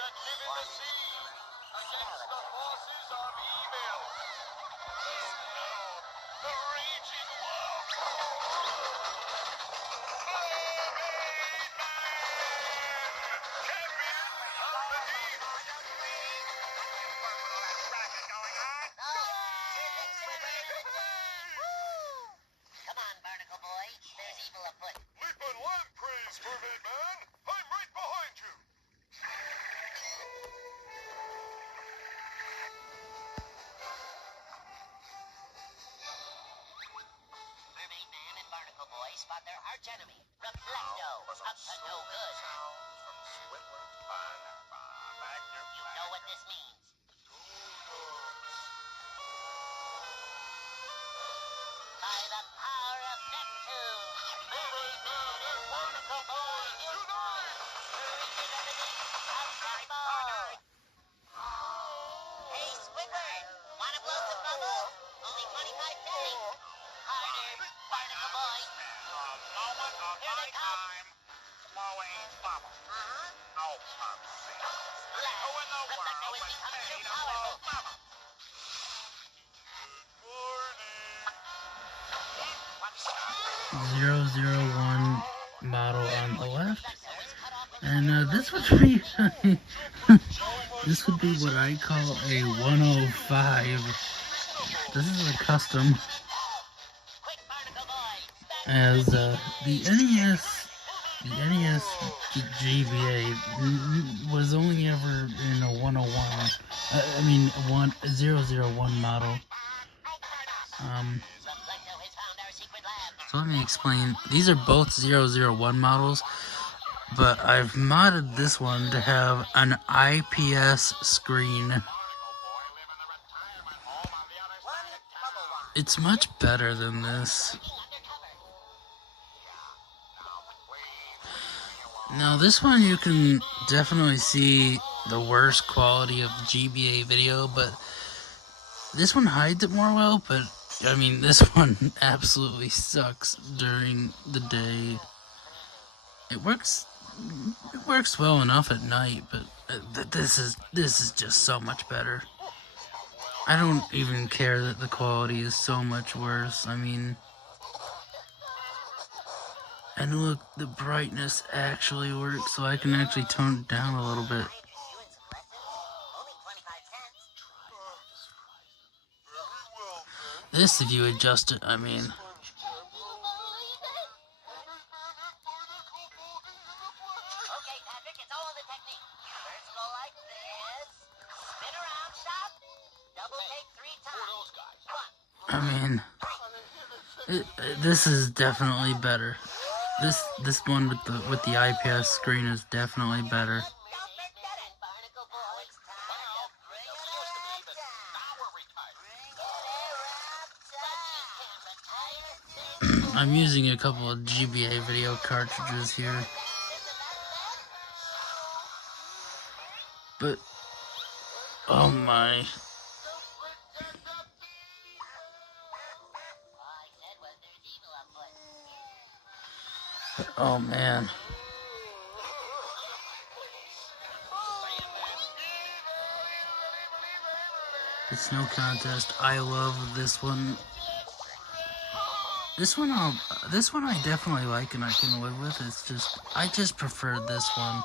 that live in the sea against the forces of evil. And now, the raging wolf. Mermaid Man! Champion of the deep! Come on, Barnacle Boy. There's evil afoot. Leap and land praise, Mermaid Man! I'm right behind you! Mermaid Man and Barnacle Boy spot their arch enemy, Reflecto, up to no good. You know what this means. By the power of Neptune, Mermaid Man and Barnacle Boy unite! Reaching of the deep, unstoppable! Hey, Squidward, wanna blow some bubbles? Only 25 cents. Harder, Barnacle Boy. Moment of Here my they come. time, blowing bubbles. Uh-huh. Oh, mercy. Blast. Who in the Reflecto world is was becoming paid too to blow powerful. bubbles? Morning. 001 model on the left, and this would be this would be what I call a 105. This is a custom, Quick, Barnacle Boy. as the NES GBA was only ever in a 101. I mean 001 model. Reflecto has found our secret lab. So let me explain. These are both 001 models, but I've modded this one to have an IPS screen. It's much better than this. Now this one you can definitely see the worst quality of GBA video, but this one hides it more well, but I mean, this one absolutely sucks during the day. It works well enough at night, but this is just so much better. I don't even care that the quality is so much worse. I mean, and look, the brightness actually works, so I can actually tone it down a little bit. Only 25 cents. This, if you adjust it, I mean, Okay, Patrick, it's all the technique. First go like this. Spin around, stop. Double take 3 times. 1. this is definitely better. This one with the IPS screen is definitely better. Don't forget it, Barnacle Boy. It's time to bring it around town. I'm using a couple of GBA video cartridges here, but oh my. Oh man. It's no contest. I love this one. This one I definitely like and I can live with. I just prefer this one.